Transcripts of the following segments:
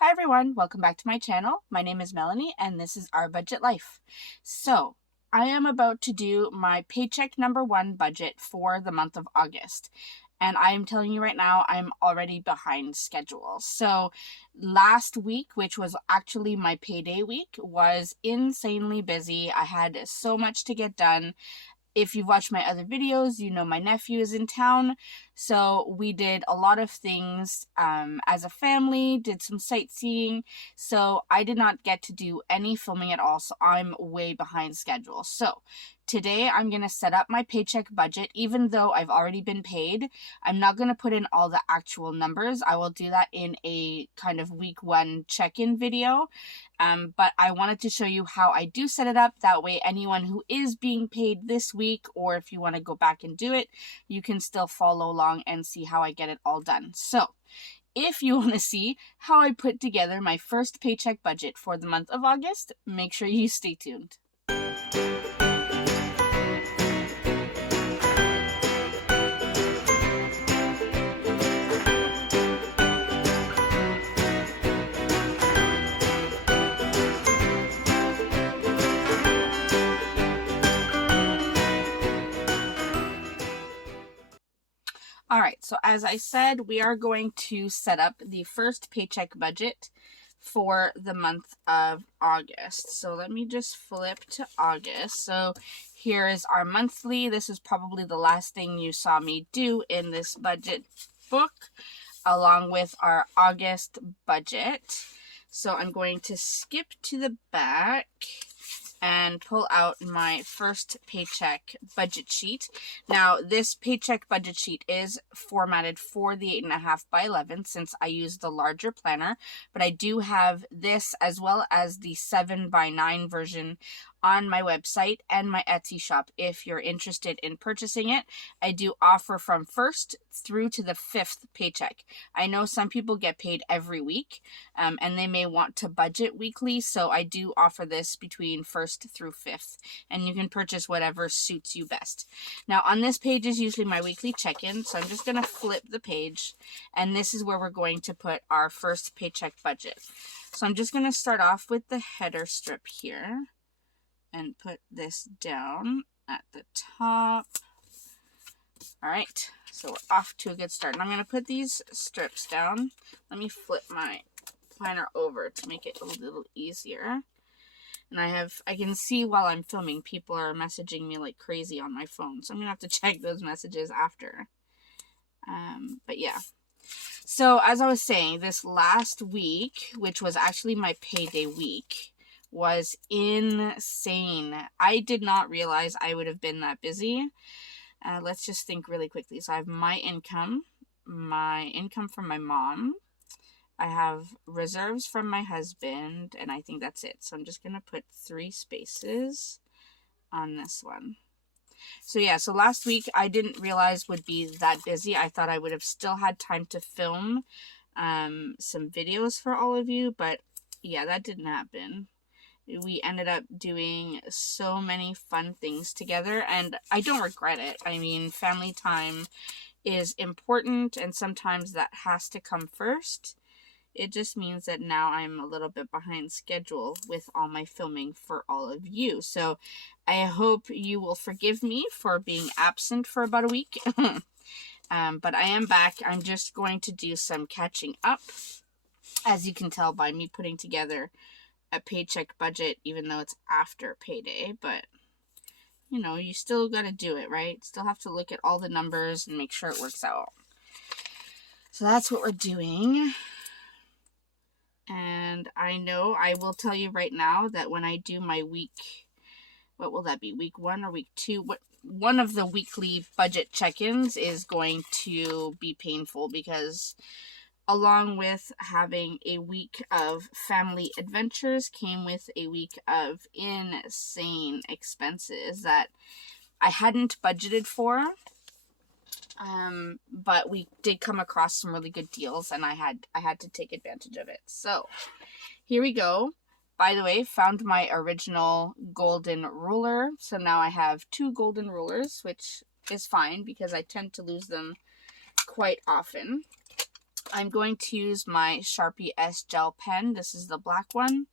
Hi everyone, welcome back to my channel. My name is Melanie and this is Our Budget Life. So, I am about to do my paycheck number 1 budget for the month of August. And I am telling you right now, I'm already behind schedule. So, last week, which was actually my payday week, was insanely busy. I had so much to get done. If you've watched my other videos, you know my nephew is in town, so we did a lot of things as a family, did some sightseeing, so I did not get to do any filming at all, so I'm way behind schedule. So today I'm going to set up my paycheck budget. Even though I've already been paid, I'm not going to put in all the actual numbers. I will do that in a kind of week 1 check-in video. But I wanted to show you how I do set it up. That way anyone who is being paid this week, or if you want to go back and do it, you can still follow along and see how I get it all done. So if you want to see how I put together my first paycheck budget for the month of August, make sure you stay tuned. Alright, so as I said, we are going to set up the first paycheck budget for the month of August. So let me just flip to August. So here is our monthly. This is probably the last thing you saw me do in this budget book, along with our August budget. So I'm going to skip to the back and pull out my first paycheck budget sheet. Now, this paycheck budget sheet is formatted for the 8.5 by 11 since I use the larger planner, but I do have this as well as the 7 by 9 version on my website and my Etsy shop if you're interested in purchasing it. I do offer from 1st through to the 5th paycheck. I know some people get paid every week and they may want to budget weekly, so I do offer this between 1st through 5th, and you can purchase whatever suits you best. Now on this page is usually my weekly check-in, so I'm just going to flip the page, and this is where we're going to put our first paycheck budget. So I'm just going to start off with the header strip here and put this down at the top. All right, so we're off to a good start. And I'm going to put these strips down. Let me flip my planner over to make it a little easier. And I can see while I'm filming, people are messaging me like crazy on my phone, so I'm going to have to check those messages after. But yeah. So as I was saying, this last week, which was actually my payday week, was insane. I did not realize I would have been that busy. Let's just think really quickly. So I have my income from my mom. I have reserves from my husband, and I think that's it. So I'm just going to put 3 spaces on this one. So yeah, so last week I didn't realize would be that busy. I thought I would have still had time to film some videos for all of you, but yeah, that didn't happen. We ended up doing so many fun things together, and I don't regret it. I mean, family time is important, and sometimes that has to come first. It just means that now I'm a little bit behind schedule with all my filming for all of you. So I hope you will forgive me for being absent for about a week. But I am back. I'm just going to do some catching up, as you can tell by me putting together a paycheck budget, even though it's after payday. But you know, you still got to do it, right? Still have to look at all the numbers and make sure it works out. So that's what we're doing. And I know I will tell you right now that when I do my week, what will that be, week 1 or week 2? One of the weekly budget check-ins is going to be painful, because along with having a week of family adventures came with a week of insane expenses that I hadn't budgeted for. But we did come across some really good deals, and I had to take advantage of it. So here we go. By the way, found my original golden ruler. So now I have 2 golden rulers, which is fine because I tend to lose them quite often. I'm going to use my Sharpie S gel pen. This is the black one.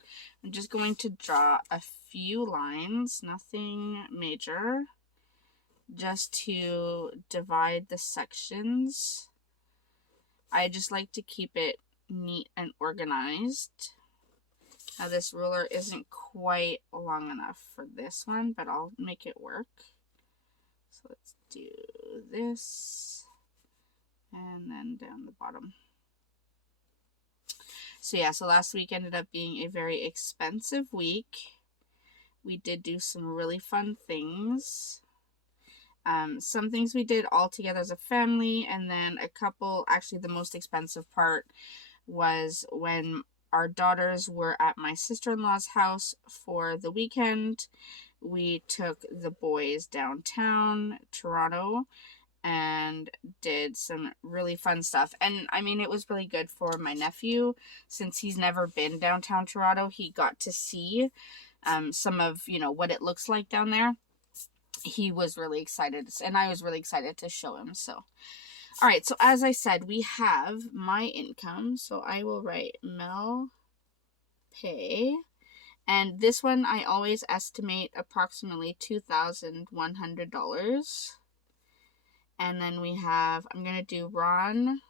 I'm just going to draw a few lines, nothing major, just to divide the sections. I just like to keep it neat and organized. Now this ruler isn't quite long enough for this one, but I'll make it work. So let's do this, and then down the bottom. So yeah, so last week ended up being a very expensive week. We did do some really fun things. Some things we did all together as a family, and then a couple, actually the most expensive part was when our daughters were at my sister-in-law's house for the weekend. We took the boys downtown Toronto and did some really fun stuff. And I mean, it was really good for my nephew, since he's never been downtown Toronto. He got to see some of, what it looks like down there. He was really excited, and I was really excited to show him. So, all right, so as I said, we have my income. So I will write Mel Pay. And this one, I always estimate approximately $2,100. And then we have, I'm going to do Ron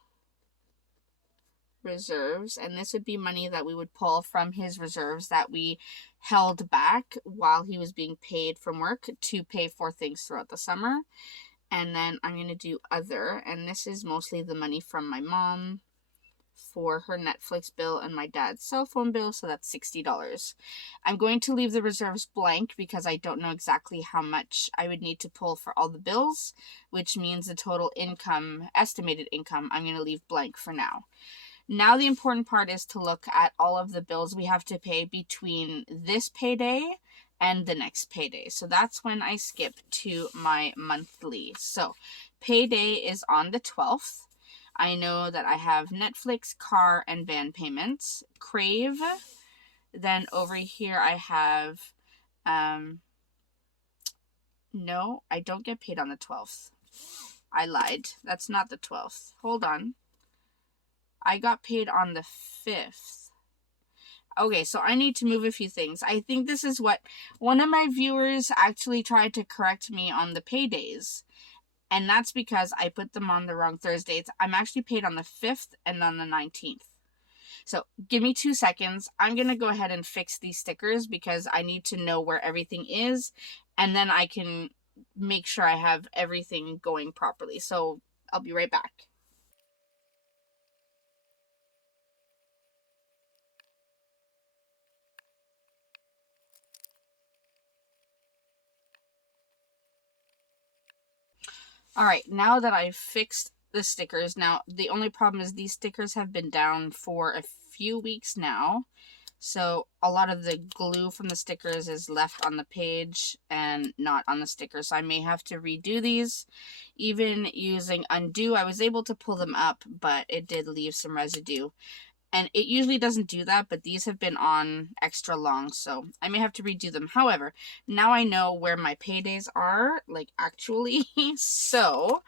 reserves. And this would be money that we would pull from his reserves that we held back while he was being paid from work to pay for things throughout the summer. And then I'm going to do other. And this is mostly the money from my mom for her Netflix bill and my dad's cell phone bill, so that's $60. I'm going to leave the reserves blank because I don't know exactly how much I would need to pull for all the bills, which means the total income, estimated income, I'm going to leave blank for now. Now the important part is to look at all of the bills we have to pay between this payday and the next payday. So that's when I skip to my monthly. So payday is on the 12th. I know that I have Netflix, car, and van payments. Crave. Then over here I have, no, I don't get paid on the 12th. I lied. That's not the 12th. Hold on. I got paid on the 5th. Okay, so I need to move a few things. I think this is what one of my viewers actually tried to correct me on the paydays. And that's because I put them on the wrong Thursdays. I'm actually paid on the 5th and on the 19th. So give me 2 seconds. I'm going to go ahead and fix these stickers because I need to know where everything is. And then I can make sure I have everything going properly. So I'll be right back. All right, now that I've fixed the stickers, now the only problem is these stickers have been down for a few weeks now. So a lot of the glue from the stickers is left on the page and not on the sticker. So I may have to redo these. Even using undo, I was able to pull them up, but it did leave some residue. And it usually doesn't do that, but these have been on extra long, so I may have to redo them. However, now I know where my paydays are, like actually. So,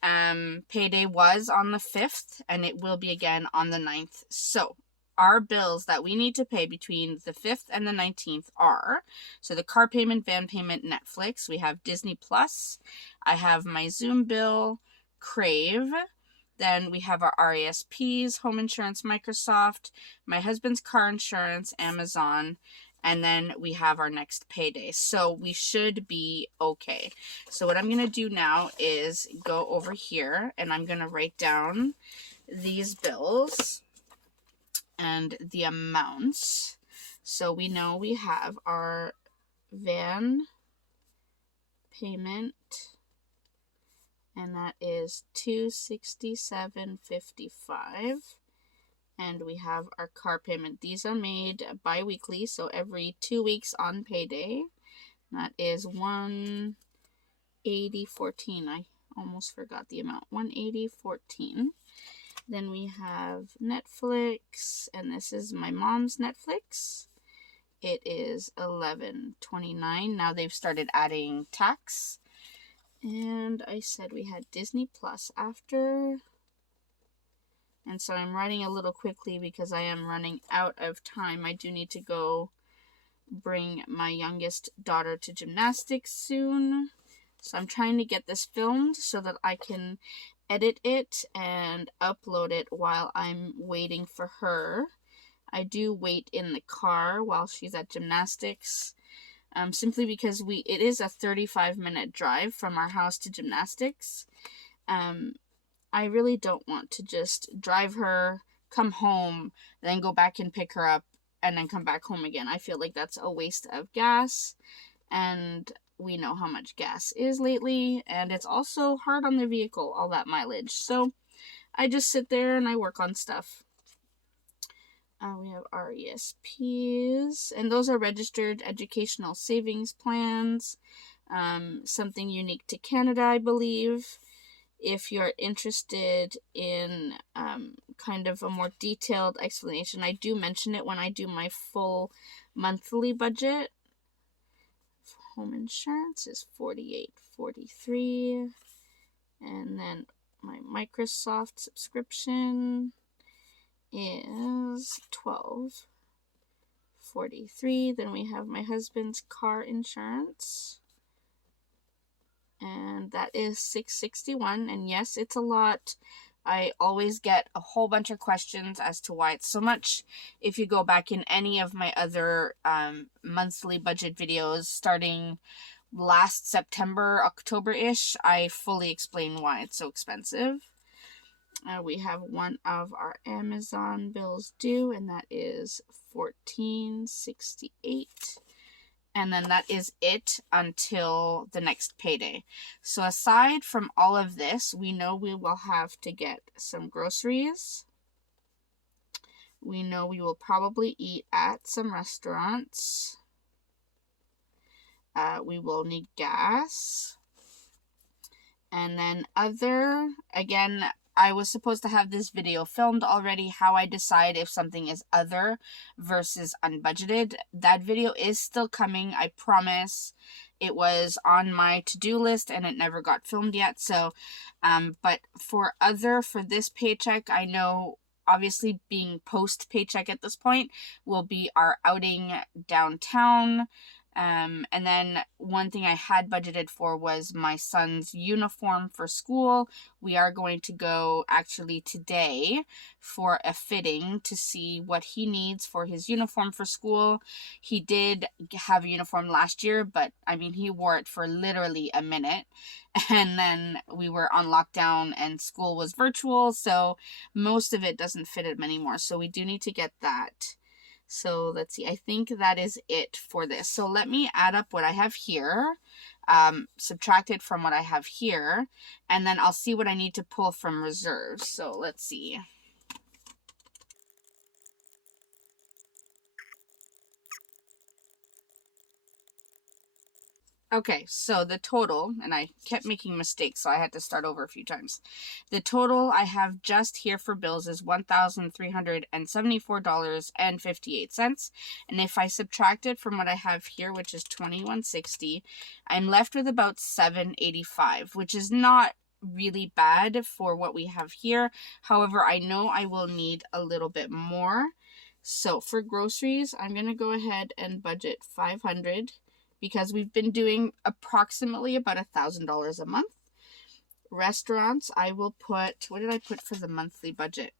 payday was on the 5th, and it will be again on the 9th. So, our bills that we need to pay between the 5th and the 19th are, so the car payment, van payment, Netflix, we have Disney Plus, I have my Zoom bill, Crave, then we have our RASPs, home insurance, Microsoft, my husband's car insurance, Amazon, and then we have our next payday. So we should be okay. So what I'm going to do now is go over here and I'm going to write down these bills and the amounts. So we know we have our van payment, and that is $267.55. And we have our car payment. These are made bi-weekly, so every 2 weeks on payday. That is $180.14. I almost forgot the amount. $180.14. Then we have Netflix, and this is my mom's Netflix. It is $11.29. Now they've started adding tax. And I said we had Disney Plus after. And so I'm writing a little quickly because I am running out of time. I do need to go bring my youngest daughter to gymnastics soon. So I'm trying to get this filmed so that I can edit it and upload it while I'm waiting for her. I do wait in the car while she's at gymnastics, simply because it is a 35-minute drive from our house to gymnastics. I really don't want to just drive her, come home, then go back and pick her up, and then come back home again. I feel like that's a waste of gas, and we know how much gas is lately, and it's also hard on the vehicle, all that mileage. So I just sit there and I work on stuff. We have RESPs, and those are registered educational savings plans, something unique to Canada, I believe. If you're interested in kind of a more detailed explanation, I do mention it when I do my full monthly budget. Home insurance is $48.43, and then my Microsoft subscription is $12.43. Then we have my husband's car insurance, and that is $6.61. And yes, it's a lot. I always get a whole bunch of questions as to why it's so much. If you go back in any of my other monthly budget videos starting last September, October-ish, I fully explain why it's so expensive. We have one of our Amazon bills due, and that is $14.68. And then that is it until the next payday. So aside from all of this, we know we will have to get some groceries. We know we will probably eat at some restaurants. We will need gas. And then again, I was supposed to have this video filmed already, how I decide if something is other versus unbudgeted. That video is still coming, I promise. It was on my to-do list and it never got filmed yet. So, but for this paycheck, I know obviously being post-paycheck at this point will be our outing downtown. And then one thing I had budgeted for was my son's uniform for school. We are going to go actually today for a fitting to see what he needs for his uniform for school. He did have a uniform last year, but I mean, he wore it for literally a minute. And then we were on lockdown and school was virtual, so most of it doesn't fit him anymore. So we do need to get that. So let's see, I think that is it for this. So let me add up what I have here, subtract it from what I have here, and then I'll see what I need to pull from reserves. So let's see. Okay, so the total, and I kept making mistakes, so I had to start over a few times. The total I have just here for bills is $1,374.58. And if I subtract it from what I have here, which is $21.60, I'm left with about $7.85, which is not really bad for what we have here. However, I know I will need a little bit more. So for groceries, I'm going to go ahead and budget $500. Because we've been doing approximately about $1,000 a month. Restaurants, I will put, what did I put for the monthly budget?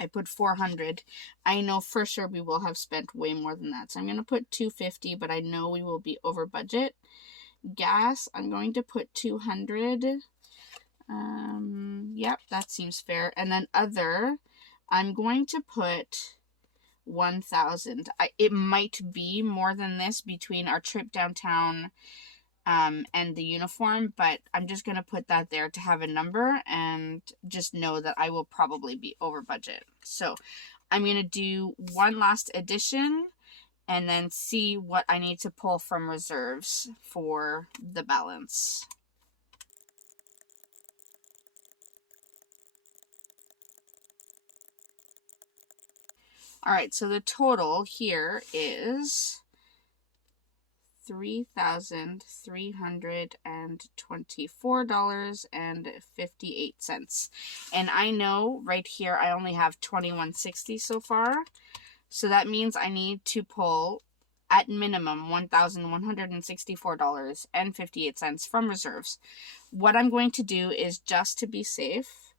I put $400. I know for sure we will have spent way more than that. So I'm going to put $250, but I know we will be over budget. Gas, I'm going to put $200. Yep, that seems fair. And then other, I'm going to put $1,000. It might be more than this between our trip downtown and the uniform, but I'm just going to put that there to have a number and just know that I will probably be over budget. So I'm going to do one last addition and then see what I need to pull from reserves for the balance. All right, so the total here is $3,324.58. And I know right here I only have $2,160 so far. So that means I need to pull at minimum $1,164.58 from reserves. What I'm going to do is, just to be safe,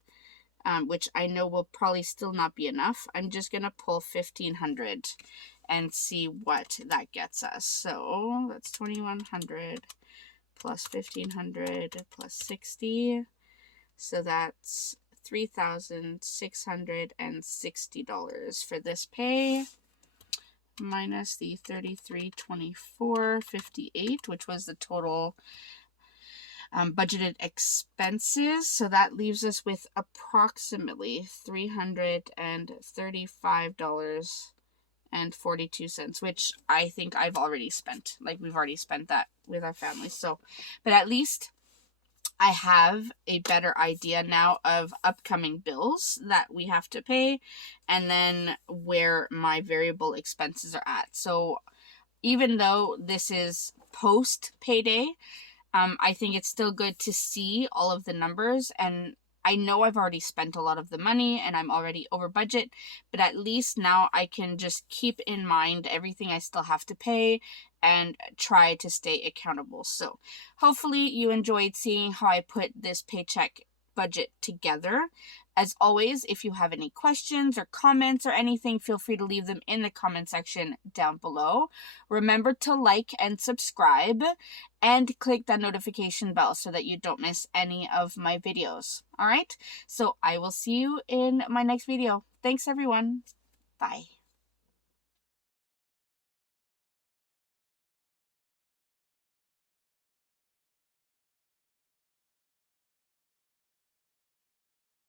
which I know will probably still not be enough, I'm just going to pull $1,500 and see what that gets us. So that's $2,100 plus $1,500 plus 60. So that's $3,660 for this pay, minus the $33,24.58, which was the total budgeted expenses. So that leaves us with approximately $335.42, which I think I've already spent. Like, we've already spent that with our family. So, but at least I have a better idea now of upcoming bills that we have to pay, and then where my variable expenses are at. So even though this is post-payday, I think it's still good to see all of the numbers, and I know I've already spent a lot of the money and I'm already over budget, but at least now I can just keep in mind everything I still have to pay and try to stay accountable. So hopefully you enjoyed seeing how I put this paycheck budget together. As always, if you have any questions or comments or anything, feel free to leave them in the comment section down below. Remember to like and subscribe and click that notification bell so that you don't miss any of my videos. All right, so I will see you in my next video. Thanks, everyone. Bye.